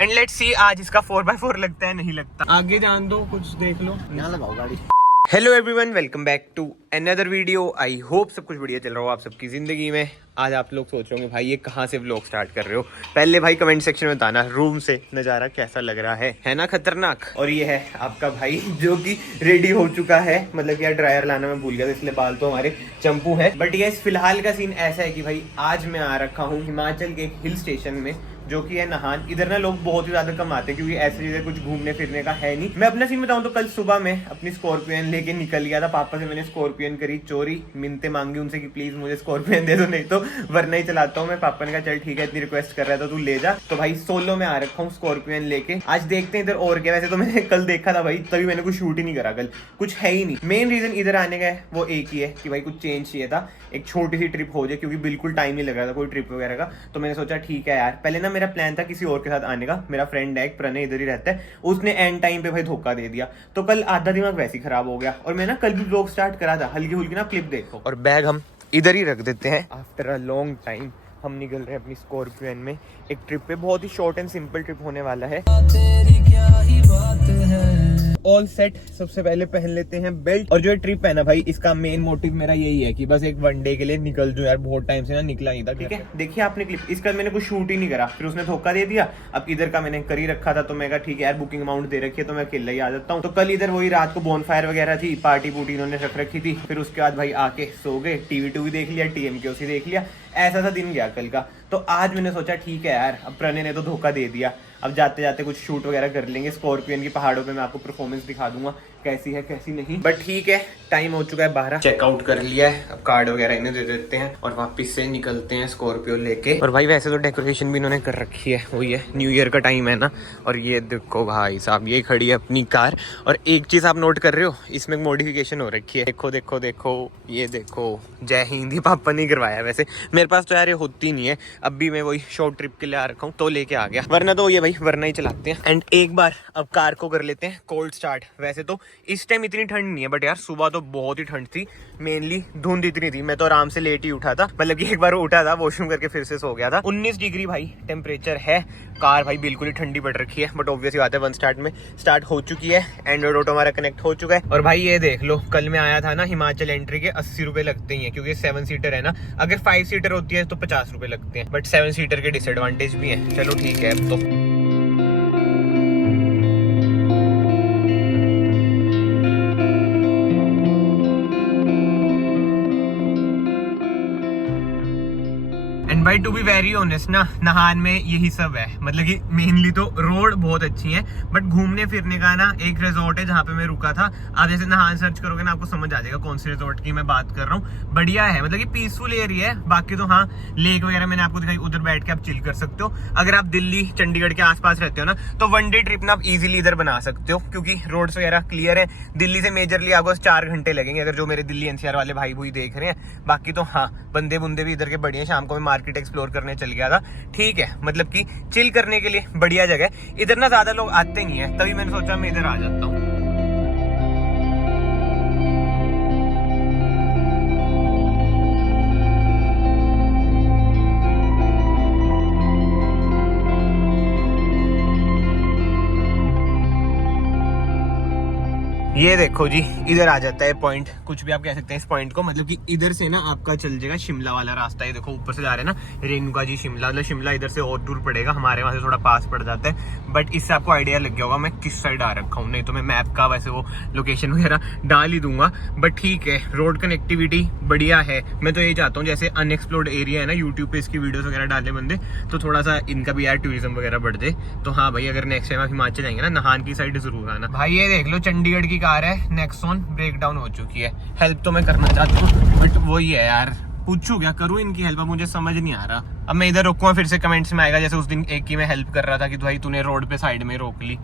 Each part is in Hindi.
एंड लेट्स सी आज इसका 4x4 लगता है नहीं लगता। आगे जान दो, कुछ देख लो, यहाँ लगाओ गाड़ी। Hello everyone, welcome back to another video. I hope सब कुछ बढ़िया चल रहा हो आप सबकी ज़िंदगी में। आज आप लोग सोच रहे होंगे भाई ये कहाँ से व्लॉग स्टार्ट कर रहे हो। पहले भाई कमेंट सेक्शन में बताना रूम से नज़ारा कैसा लग रहा है ना खतरनाक। और ये है आपका भाई जो कि रेडी हो चुका है, मतलब यार ड्रायर लाना मैं भूल गया था इसलिए बाल तो हमारे चंपू है। बट ये फिलहाल का सीन ऐसा है कि भाई आज मैं आ रखा हूँ हिमाचल के एक हिल स्टेशन में जो कि है नाहन। इधर ना लोग बहुत ही ज्यादा कम आते हैं क्योंकि ऐसे चीजें कुछ घूमने फिरने का है नहीं। मैं अपना सीन बताऊं तो कल सुबह मैं अपनी स्कॉर्पियन लेके निकल गया था। पापा से मैंने स्कॉर्पियन करी चोरी, मिन्नतें मांगी उनसे कि प्लीज मुझे स्कॉर्पियन दे दो, नहीं तो वरना ही चलाता हूँ मैं। पापा ने कहा चल ठीक है, इतनी रिक्वेस्ट कर रहा था तू ले जा। तो भाई सोलो में आ रखा हूँ स्कॉर्पियन लेके। आज देखते हैं इधर और क्या। वैसे तो मैंने कल देखा था भाई, तभी मैंने कुछ शूट ही नहीं करा। कल कुछ है ही नहीं। मेन रीजन इधर आने का है वो एक ही है कि भाई कुछ चेंज चाहिए था, एक छोटी सी ट्रिप हो जाए, क्योंकि बिल्कुल टाइम नहीं लग रहा था कोई ट्रिप वगैरह का। तो मैंने सोचा ठीक है यार, पहले ना मेरा प्लान था किसी और के साथ आने का। मेरा फ्रेंड है एक प्रणय, इधर ही रहता है, उसने एंड टाइम पे भाई धोखा दे दिया। तो कल आधा दिमाग वैसे ही खराब हो गया। और मैं ना कल भी व्लॉग स्टार्ट करा था, हल्की हुल्की ना क्लिप देखो। और बैग हम इधर ही रख देते हैं। आफ्टर अ लॉन्ग टाइम हम निकल रहे हैं अपनी स्कॉर्पियन में एक ट्रिप पे। बहुत ही शॉर्ट एंड सिंपल ट्रिप होने वाला है। All set. सबसे पहले पहन लेते हैं बेल्ट। और जो ट्रिप है ना भाई, इसका मेन मोटिव मेरा यही है कि बस एक वन डे के लिए निकल जाऊं यार। बहुत टाइम से ना निकला नहीं था। ठीक है, देखिए आपने क्लिप, इसका मैंने कुछ शूट ही नहीं करा, फिर उसने धोखा दे दिया। अब इधर का मैंने कर ही रखा था, तो मैं कहा ठीक है यार, बुकिंग अमाउंट दे रखी है तो मैं अकेला ही आ जाता हूँ। तो कल इधर वही रात को बोनफायर वगैरह थी, पार्टी पुर्टी इन्होंने रख रखी थी। फिर उसके बाद भाई आके सो गए, टीवी टूवी देख लिया, TMK देख लिया। ऐसा सा दिन गया कल का। तो आज मैंने सोचा ठीक है यार, अब प्रणय ने तो धोखा दे दिया, अब जाते जाते कुछ शूट वगैरह कर लेंगे। स्कॉर्पियन की पहाड़ों पे मैं आपको परफॉर्मेंस दिखा दूंगा कैसी है कैसी नहीं। बट ठीक है, टाइम हो चुका है 12। चेकआउट कर लिया है, अब कार्ड वगैरह इन्हें दे देते हैं और वापस से निकलते हैं स्कॉर्पियो लेके। और भाई वैसे तो डेकोरेशन भी इन्होंने कर रखी है, वही है न्यू ईयर का टाइम है ना। और ये देखो भाई साहब, ये खड़ी है अपनी कार। और एक चीज आप नोट कर रहे हो, इसमें मॉडिफिकेशन हो रखी है। देखो देखो देखो, ये देखो, जय हिंद। ही पापा नहीं करवाया, वैसे मेरे पास तो यार ये होती नहीं है। अब भी मैं वही शॉर्ट ट्रिप के लिए आ रखा हूँ तो लेके आ गया, वरना तो ये भाई वरना ही चलाते हैं। एंड एक बार अब कार को कर लेते हैं कोल्ड स्टार्ट। वैसे तो इस टाइम इतनी ठंड नहीं है, बट यार सुबह तो बहुत ही ठंड थी। मेनली धुंध इतनी थी, मैं तो आराम से लेट ही उठा था। मतलब कि एक बार उठा था, वॉशरूम करके फिर से सो गया था। 19 डिग्री भाई टेम्परेचर है। कार भाई बिल्कुल ही ठंडी पड़ रखी है, बट ऑब्वियसली बात है वन स्टार्ट में स्टार्ट हो चुकी है। एंड्रॉइड ऑटो हमारा कनेक्ट हो चुका है। और भाई ये देख लो, कल मैं आया था ना, हिमाचल एंट्री के 80 रुपए लगते ही है, क्योंकि 7 सीटर है ना। अगर 5 सीटर होती है तो 50 रुपए लगते हैं, बट 7 सीटर के डिसएडवांटेज भी है। चलो ठीक है अब तो। भाई टू बी वेरी ऑनेस्ट ना, नाहन में यही सब है। मतलब कि मेनली तो रोड बहुत अच्छी है, बट घूमने फिरने का ना एक रिजॉर्ट है जहाँ पे मैं रुका था। आप जैसे नाहन सर्च करोगे ना, आपको समझ आ जाएगा कौन से रिजॉर्ट की मैं बात कर रहा हूँ। बढ़िया है, मतलब कि पीसफुल एरिया है। बाकी तो हाँ, लेक वगैरह मैंने आपको दिखाई, उधर बैठ के आप चिल कर सकते हो। अगर आप दिल्ली चंडीगढ़ के आसपास रहते हो ना, तो वन डे ट्रिप ना आप इजिली इधर बना सकते हो, क्योंकि रोड्स वगैरह क्लियर है। दिल्ली से मेजरली आपको 4 घंटे लगेंगे, अगर जो मेरे दिल्ली NCR वाले भाई भूई देख रहे हैं। बाकी तो हाँ, बंदे बुंदे भी इधर के बढ़िया। शाम को मैं मार्केट एक्सप्लोर करने चल गया था। ठीक है, मतलब कि चिल करने के लिए बढ़िया जगह। इधर ना ज्यादा लोग आते नहीं है, तभी मैंने सोचा मैं इधर आ जाता हूँ। ये देखो जी, इधर आ जाता है पॉइंट, कुछ भी आप कह सकते हैं इस पॉइंट को। मतलब कि इधर से ना आपका चल जाएगा शिमला वाला रास्ता। ये देखो ऊपर से जा रहे हैं ना, रेणुका जी शिमला। मतलब शिमला इधर से और दूर पड़ेगा, हमारे वहां से थोड़ा पास पड़ जाता है। बट इससे आपको आइडिया लग गया होगा मैं किस साइड आ रखा हूँ। नहीं तो मैं मैप का वैसे वो लोकेशन वगैरह डाल ही दूंगा। बट ठीक है, रोड कनेक्टिविटी बढ़िया है। मैं तो यही चाहता हूँ, जैसे अनएक्सप्लोर्ड एरिया है ना, यूट्यूब पे इसकी वीडियोस वगैरह डाले बंदे, तो थोड़ा सा इनका भी यार टूरिज्म वगैरह बढ़ जाए। तो हाँ भाई, अगर नेक्स्ट टाइम आप हिमाचल जाएंगे ना, नाहन की साइड जरूर आना। भाई ये देख लो, चंडीगढ़ की कार है, नेक्सॉन ब्रेक डाउन हो चुकी है। हेल्प तो मैं करना चाहता हूँ, बट वही है यार, पूछूं क्या करूं इनकी हेल्प, मुझे समझ नहीं आ रहा। अब मैं इधर रोकूंगा फिर से कमेंट्स में आएगा, जैसे उस दिन एक की मैं हेल्प कर रहा था कि भाई तूने रोड पे साइड में रोक ली।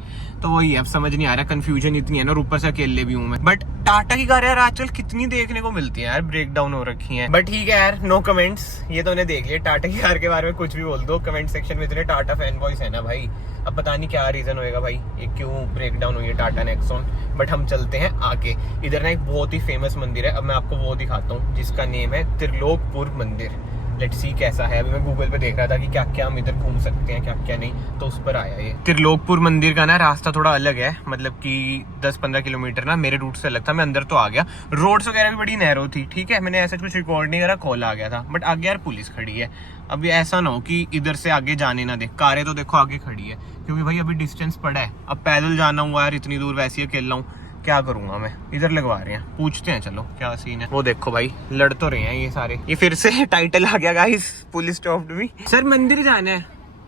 तो वही है, अब समझ नहीं आ रहा, कंफ्यूजन इतनी है ना, और ऊपर से अकेले भी हूँ मैं। बट टाटा की कार यार आजकल कितनी देखने को मिलती है यार, ब्रेक डाउन हो रखी है। बट ठीक है यार, नो कमेंट्स। ये तो उन्हें देख लिया, टाटा की कार के बारे में कुछ भी बोल दो कमेंट सेक्शन में। इतने टाटा फैन बॉयज है ना भाई, अब पता नहीं क्या रीजन होएगा भाई, ये क्यों ब्रेक डाउन हुई है टाटा नेक्सॉन। बट हम चलते हैं आगे। इधर ना एक बहुत ही फेमस मंदिर है, अब मैं आपको वो दिखाता हूँ, जिसका नेम है त्रिलोकपुर मंदिर। लेट्स सी कैसा है। अभी मैं गूगल पे देख रहा था कि क्या क्या हम इधर घूम सकते हैं, क्या क्या नहीं, तो उस पर आया ये। त्रिलोकपुर मंदिर का ना रास्ता थोड़ा अलग है, मतलब कि 10-15 किलोमीटर ना मेरे रूट से अलग था। मैं अंदर तो आ गया, रोड्स वगैरह भी बड़ी नैरो थी, ठीक है, मैंने ऐसा कुछ रिकॉर्ड नहीं करा, कॉल आ गया था, बट आगे यार पुलिस खड़ी है। अब ऐसा ना हो कि इधर से आगे जाने ना दे, कारें तो देखो आगे खड़ी है, क्योंकि भाई अभी डिस्टेंस पड़ा है, अब पैदल जाना हुआ यार इतनी दूर, वैसे ही अकेला हूँ, क्या करूंगा मैं। इधर लगवा रहे हैं, पूछते हैं चलो क्या सीन है। वो देखो भाई लड़ तो रहे हैं ये सारे। ये फिर से टाइटल आ गया गाइस, पुलिस स्टॉप्ड मी। सर मंदिर जाना है,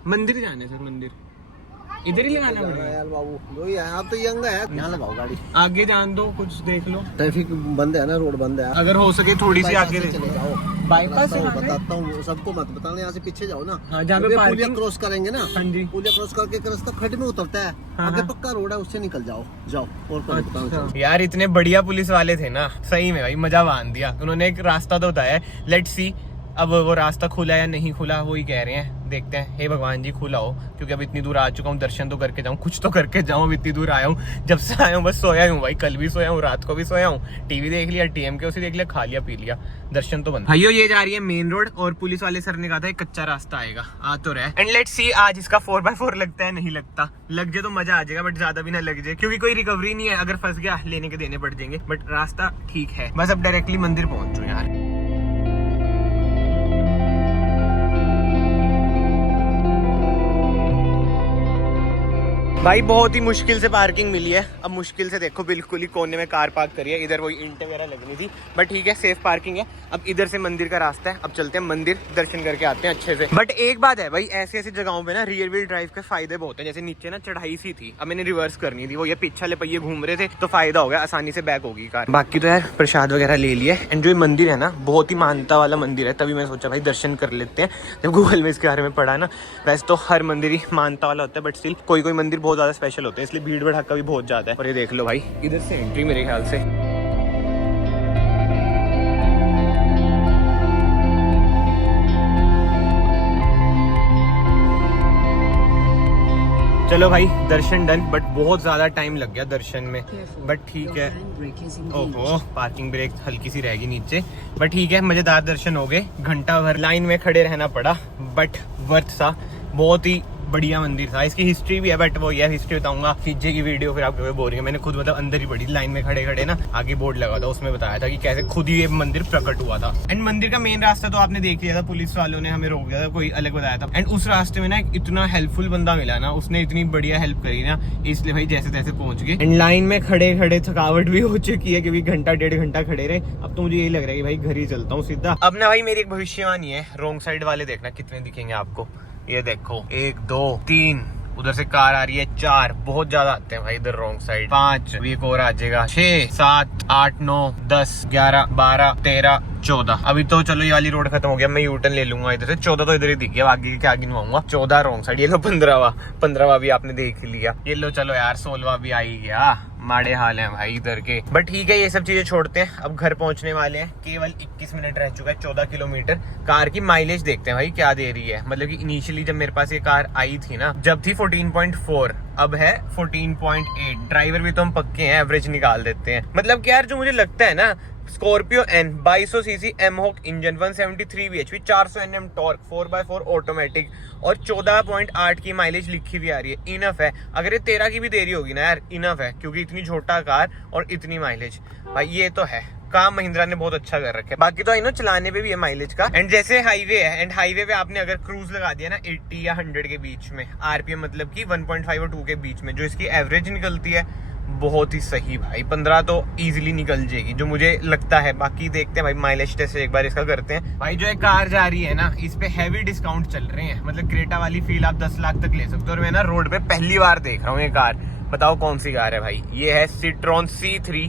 मंदिर जाना है सर, मंदिर इधर ही लगाना पड़ेगा यार बाबू, वही है, आप तो यंग है, यहाँ लगाओ गाड़ी, आगे जान दो, कुछ देख लो। ट्रैफिक बंद है ना, रोड बंद है, अगर हो सके थोड़ी सी आगे चले जाओ। बाईपास से बताता हूँ, सबको मत बताना, यहाँ से पीछे जाओ ना। हाँ, जहाँ पे पुलिया पार्किंग क्रॉस करेंगे ना, हाँ जी, पुलिया क्रॉस करके एक रास्ता खड्डे में उतरता है, आगे पक्का रोड है, उससे निकल जाओ, जाओ। और अच्छा। यार इतने बढ़िया पुलिस वाले थे ना, सही में भाई मजा बांध दिया। उन्होंने एक रास्ता तो बताया, लेट्स सी अब वो रास्ता खुला या नहीं खुला, वो ही कह रहे हैं, देखते हैं। हे भगवान जी खुला हो, क्योंकि अब इतनी दूर आ चुका हूँ, दर्शन तो करके जाऊँ, कुछ तो करके जाऊँ। अब इतनी दूर आया हूँ, जब से आया हूँ बस सोया हूँ भाई, कल भी सोया हूँ, रात को भी सोया हूँ, टीवी देख लिया, TMK उसे देख लिया, खा लिया पी लिया, दर्शन तो बंद। भाइयों ये जा रही है मेन रोड, और पुलिस वाले सर ने कहा था एक कच्चा रास्ता आएगा, आ तो रहा है। एंड लेट्स सी आज इसका 4x4 लगता है नहीं लगता, लग जाए तो मजा आ जाएगा, बट ज्यादा भी ना लग जाए, क्योंकि कोई रिकवरी नहीं है, अगर फंस गया लेने के देने पड़ जाएंगे, बट रास्ता ठीक है। बस अब डायरेक्टली मंदिर पहुंचू यार। भाई बहुत ही मुश्किल से पार्किंग मिली है, अब मुश्किल से देखो, बिल्कुल ही कोने में कार पार्क करी है, इधर वही ईंटें वगैरह लगनी थी, बट ठीक है सेफ पार्किंग है। अब इधर से मंदिर का रास्ता है, अब चलते हैं मंदिर, दर्शन करके आते हैं अच्छे से। बट एक बात है भाई, ऐसी ऐसी जगहों पे ना रियर व्हील ड्राइव के फायदे बहुत है। जैसे नीचे ना चढ़ाई सी थी, अब मैंने रिवर्स करनी थी, वो ये पीछे वाले पहिए घूम रहे थे, तो फायदा हो गया, आसानी से बैक होगी कार। बाकी तो यार प्रसाद वगैरह ले लिया। एंड जो मंदिर है ना बहुत ही मान्यता वाला मंदिर है, तभी मैं सोचा भाई दर्शन कर लेते हैं। जब गूगल में इसके बारे में पढ़ा ना, वैसे तो हर मंदिर ही मान्यता वाला होता है, बट स्टिल कोई कोई मंदिर बहुत ज्यादा स्पेशल होते हैं, भीड़ भड़का भी बहुत ज्यादा है। और ये देख लो भाई, इधर से एंट्री मेरे ख्याल से। चलो भाई दर्शन डन, बट बहुत ज्यादा टाइम लग गया दर्शन में, बट ठीक है। ओहो पार्किंग ब्रेक हल्की सी रहेगी नीचे, बट ठीक है, मजेदार दर्शन हो गए। घंटा भर लाइन में खड़े रहना पड़ा, बट वर्थ सा, बहुत ही बढ़िया मंदिर था। इसकी हिस्ट्री भी है, बट वो ये हिस्ट्री बताऊंगा खींचे की वीडियो, फिर आपको बोरिंग है। मैंने खुद मतलब अंदर ही पड़ी लाइन में खड़े खड़े ना, आगे बोर्ड लगा था, उसमें बताया था कि कैसे खुद ही ये मंदिर प्रकट हुआ था। एंड मंदिर का मेन रास्ता तो आपने देख लिया था, पुलिस वालों ने हमें रोक दिया था, कोई अलग बताया था। एंड उस रास्ते में ना एक इतना हेल्पफुल बंदा मिला ना, उसने इतनी बढ़िया हेल्प करी ना, इसलिए भाई जैसे तैसे पहुंच गए। एंड लाइन में खड़े खड़े थकावट भी हो चुकी है, क्योंकि घंटा 1.5 घंटा खड़े रहे। अब तो मुझे यही लग रहा है कि भाई घर ही चलता हूँ सीधा। अब ना भाई मेरी एक भविष्यवाणी है, रोंग साइड वाले देखना कितने दिखेंगे आपको। ये देखो 1 2 3, उधर से कार आ रही है 4, बहुत ज्यादा आते हैं भाई इधर रोंग साइड। 5, अभी एक और आ जाएगा, 6 7 8 9 10 11 12 13 14। अभी तो चलो ये वाली रोड खत्म हो गया, मैं यूटर्न ले लूंगा इधर से। 14 तो इधर ही दिख गया, आगे के आगे नहीं आऊंगा। 14 रोंग साइड, ये लो 15वां भी आपने देख ही लिया। ये लो चलो यार 16वां भी आ ही गया, माड़े हाल है भाई इधर के। बट ठीक है, ये सब चीजें छोड़ते हैं, अब घर पहुंचने वाले हैं। केवल 21 मिनट रह चुका है, 14 किलोमीटर। कार की माइलेज देखते हैं भाई क्या दे रही है। मतलब कि इनिशियली जब मेरे पास ये कार आई थी ना, जब थी 14.4, अब है 14.8। ड्राइवर भी तो हम पक्के हैं, एवरेज निकाल देते हैं। मतलब कि यार जो मुझे लगता है ना, Scorpio N 2200 cc mHawk engine, 173 bhp, 400 Nm torque, 4x4 automatic और 14.8 की माइलेज लिखी हुई आ रही है। इनफ है। अगर ये 13 की भी दे रही होगी ना यार, इनफ है, क्योंकि इतनी छोटा कार और इतनी माइलेज, भाई ये तो है। काम महिंद्रा ने बहुत अच्छा कर रखा है। बाकी तो आई नो चलाने पे भी है माइलेज का। एंड जैसे हाईवे है, एंड हाईवे पे आपने अगर क्रूज लगा दिया ना 80 या 100 के बीच में, आरपीएम मतलब कि 1.5 और 2 के बीच में, जो इसकी एवरेज निकलती है बहुत ही सही भाई। 15 तो इजीली निकल जाएगी, जो मुझे लगता है। बाकी देखते हैं भाई, माइलेज टेस्ट एक बार इसका करते हैं। भाई जो एक कार जा रही है ना, इस पे हैवी डिस्काउंट चल रहे हैं। मतलब क्रेटा वाली फील आप 10 लाख तक ले सकते हो। और मैं ना रोड पे पहली बार देख रहा हूँ ये कार। बताओ कौन सी कार है भाई? ये है सिट्रोन C3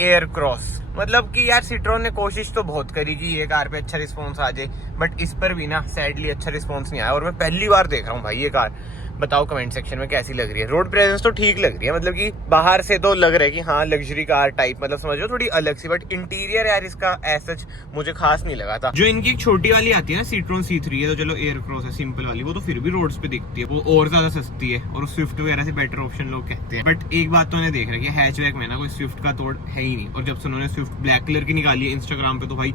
एयर क्रॉस। मतलब कि यार सिट्रोन ने कोशिश तो बहुत करी कि ये कार पे अच्छा रिस्पॉन्स आ जाए, बट इस पर भी ना सैडली अच्छा रिस्पॉन्स नहीं आया। और मैं पहली बार देख रहा हूँ भाई ये कार। बताओ कमेंट सेक्शन में कैसी लग रही है। रोड प्रेजेंस तो ठीक लग रही है, मतलब कि बाहर से तो लग रहा है कि हाँ लग्जरी कार टाइप, मतलब समझ लो थोड़ी अलग सी। बट इंटीरियर यार इसका ऐसा मुझे खास नहीं लगा था। जो इनकी एक छोटी वाली आती है ना सिट्रोन C3 है, तो चलो एयर क्रॉस है सिंपल वाली, वो तो फिर भी रोड्स पे दिखती है, वो और ज्यादा सस्ती है और स्विफ्ट वगैरह से बेटर ऑप्शन लोग कहते हैं। बट एक बात तो उन्हें देख रहा है कि हैचबैक में ना कोई स्विफ्ट का तोड़ है ही नहीं। और जब से उन्होंने स्विफ्ट ब्लैक कलर की निकाली है इंस्टाग्राम पे, तो भाई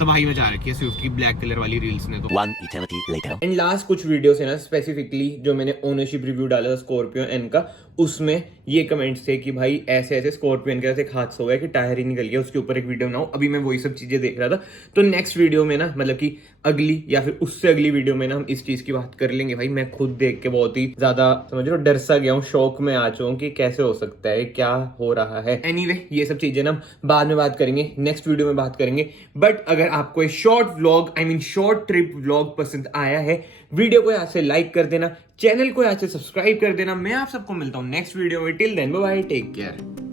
तबाही मचा रखी है स्विफ्ट की ब्लैक कलर वाली रील्स ने तो। One eternity later. And last कुछ वीडियोस है ना स्पेसिफिकली जो मैंने ओनरशिप रिव्यू डाला था स्कॉर्पियो एन का, उसमें ये कमेंट्स थे कि भाई ऐसे ऐसे स्कॉर्पियो एन के साथ एक हादसा हुआ है कि टायर ही निकल गया, उसके ऊपर एक वीडियो बनाओ। अभी मैं वही सब चीजें देख रहा था, तो नेक्स्ट वीडियो में ना मतलब कि अगली या फिर उससे अगली वीडियो में ना हम इस चीज की बात कर लेंगे। भाई मैं खुद देख के बहुत ही ज्यादा समझ रहे हो डर सा गया हूँ, शौक में आ चुका हूँ कि कैसे हो सकता है, क्या हो रहा है। एनीवे ये सब चीजें ना बाद में बात करेंगे, नेक्स्ट वीडियो में बात करेंगे। बट अगर आपको एक short vlog I mean short trip vlog पसंद आया है, वीडियो को यहाँ से लाइक कर देना, चैनल को यहाँ से सब्सक्राइब कर देना। मैं आप सबको मिलता हूँ नेक्स्ट वीडियो में। Till then bye bye, take care.